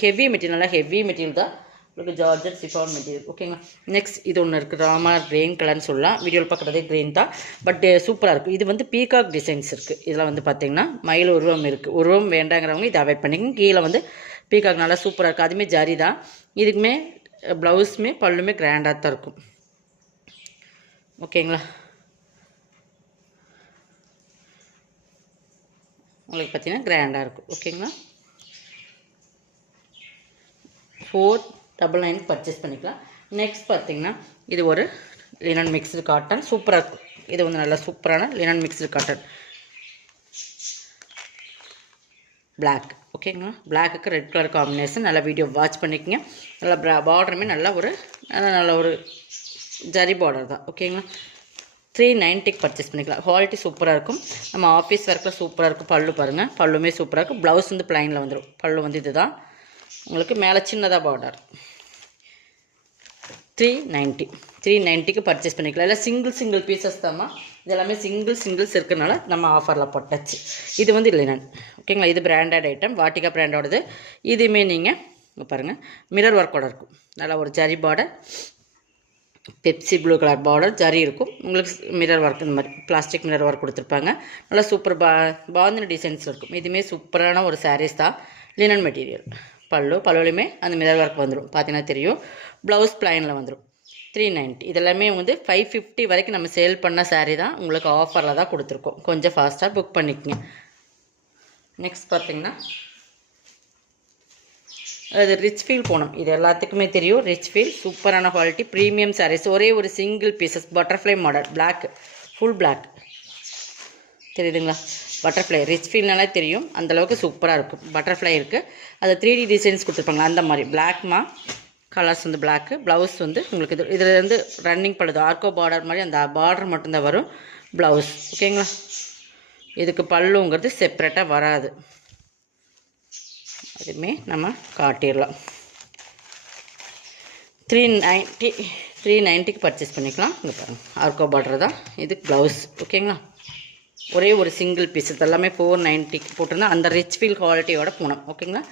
Heavy material, நல்லா heavy material தான் உங்களுக்கு. Georgette chiffon material. ஓகேங்களா. நெக்ஸ்ட் இது ஒன்று இருக்குது, ராமா கிரீன் கலர்னு சொல்லலாம். வீடியோவில் பார்க்குறதே க்ரீன் தான், பட் சூப்பராக இருக்கும். இது வந்து பீகாக் டிசைன்ஸ் இருக்குது. இதில் வந்து பார்த்திங்கன்னா மயில் உருவம் இருக்குது. உருவம் வேண்டாங்கிறவங்க இதை அவாய்ட் பண்ணிக்கோங்க. கீழே வந்து பீகாக் நல்லா சூப்பராக இருக்குது. அதுவுமே ஜரி தான். இதுக்குமே ப்ளவுஸுமே பல்லுமே கிராண்டாக தான் இருக்கும். ஓகேங்களா. உங்களுக்கு பார்த்தீங்கன்னா கிராண்டாக இருக்கும். ஓகேங்களா. 499 பர்ச்சேஸ் பண்ணிக்கலாம். நெக்ஸ்ட் பார்த்தீங்கன்னா இது ஒரு லினன் மிக்ஸ்டு காட்டன், சூப்பராக இருக்கும். இது வந்து நல்லா சூப்பரான லினன் மிக்ஸ்டு காட்டன், பிளாக். ஓகேங்களா. பிளாக்குக்கு ரெட் கலர் காம்பினேஷன். நல்லா வீடியோ வாட்ச் பண்ணிக்கோங்க. நல்லா பார்டருமே நல்ல ஒரு ஜரி பார்டர் தான். ஓகேங்களா. 390 பர்ச்சேஸ் பண்ணிக்கலாம். குவாலிட்டி சூப்பராக இருக்கும். நம்ம ஆஃபீஸ் ஒர்க்கில் சூப்பராக இருக்கும். பல்லு பாருங்கள், பல்லுமே சூப்பராக இருக்கும். ப்ளவுஸ் வந்து ப்ளைனில் வந்துடும். பல்லு வந்து இது தான் உங்களுக்கு, மேலே சின்னதாக பார்டர். 390க்கு பர்ச்சேஸ் பண்ணிக்கலாம். இல்லை சிங்கிள் பீசஸ் தாம்மா. இது எல்லாமே சிங்கிள்ஸ் இருக்கிறனால நம்ம ஆஃபரில் போட்டாச்சு. இது வந்து லினன். ஓகேங்களா. இது பிராண்டட் ஐட்டம், வாட்டிகா பிராண்டோடது. இதுவுமே நீங்கள் பாருங்கள் மிரர் ஒர்க்கோட இருக்கும். நல்லா ஒரு zari border, Pepsi blue colour border zari இருக்கும். உங்களுக்கு மிரர் ஒர்க், இந்த மாதிரி பிளாஸ்டிக் மிரர் ஒர்க் கொடுத்துருப்பாங்க. நல்லா சூப்பர் பாந்தினி டிசைன்ஸ் இருக்கும். இதுவுமே சூப்பரான ஒரு சாரீஸ் தான். Linen material. பல்லுலையுமே அந்த மிரர் ஒர்க் வந்துடும். பார்த்தீங்கன்னா தெரியும். ப்ளவுஸ் ப்ளைனில் வந்துடும். 390. இதெல்லாமே வந்து 550 வரைக்கும் நம்ம சேல் பண்ண சாரீ தான். உங்களுக்கு ஆஃபரில் தான் கொடுத்துருக்கோம். கொஞ்சம் ஃபாஸ்ட்டாக புக் பண்ணிக்கங்க. நெக்ஸ்ட் பார்த்தீங்கன்னா அது ரிச் ஃபீல் போகணும். இது எல்லாத்துக்குமே தெரியும். ரிச் ஃபீல் சூப்பரான குவாலிட்டி ப்ரீமியம் சாரீஸ். ஒரே ஒரு single pieces butterfly model, black, full black தெரியுதுங்களா. பட்டர்ஃப்ளை ரிச் ஃபீல்னாலே தெரியும். அந்தளவுக்கு சூப்பராக இருக்கும். பட்டர்ஃப்ளை இருக்குது. அது 3D டிசைன்ஸ் கொடுத்துருப்பாங்க. அந்த மாதிரி பிளாக்மா கலர்ஸ் வந்து பிளாக்கு. ப்ளவுஸ் வந்து உங்களுக்கு இதில் வந்து ரன்னிங் பழுது ஆர்கோ பார்டர் மாதிரி அந்த பார்டர் மட்டும்தான் வரும் ப்ளவுஸ். ஓகேங்களா. இதுக்கு பல்லுங்கிறது செப்ரேட்டாக வராது. அதுவுமே நம்ம காட்டிடலாம். 390க்கு பர்ச்சேஸ் பண்ணிக்கலாம். இங்கே பாருங்கள் ஆர்கோ பார்டர் தான். இது ப்ளவுஸ். ஓகேங்களா. ஒரே ஒரு சிங்கிள் பீஸ். இது எல்லாமே 490க்கு போட்டிருந்தா அந்த ரிச் ஃபீல் குவாலிட்டியோட போனோம். ஓகேங்களா.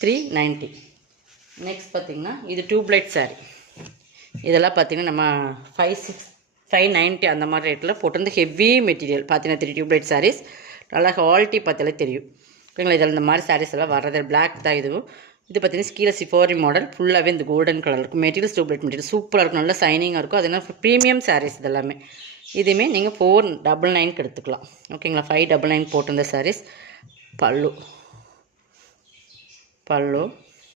390. நெக்ஸ்ட் பார்த்திங்கன்னா இது டியூப்லைட் சாரீ. இதெல்லாம் பார்த்திங்கன்னா நம்ம 590 அந்த மாதிரி ரேட்டில் போட்டிருந்து ஹெவி மெட்டீரியல். பார்த்தீங்கன்னா 3 டியூப்லைட் சாரீஸ். நல்லா குவாலிட்டி பார்த்தாலே தெரியும். ஓகேங்களா. இதில் இந்த மாதிரி சாரீஸ் எல்லாம் வர்றது பிளாக் தான். இதுவும் இது பார்த்தீங்கன்னா கீழே சிஃபாரி மாடல், ஃபுல்லாகவே இந்த கோல்டன் கலர் இருக்கும். மெட்டீரியல் டியூப்லைட் மெட்டீரியல் சூப்பராக இருக்கும். நல்லா சைனிங்காக இருக்கும். அது என்ன ப்ரீமியம் சாரீஸ் இதெல்லாமே. இதுவுமே நீங்கள் 499க்கு எடுத்துக்கலாம். ஓகேங்களா. 599 போட்டிருந்த சாரீஸ். பல்லு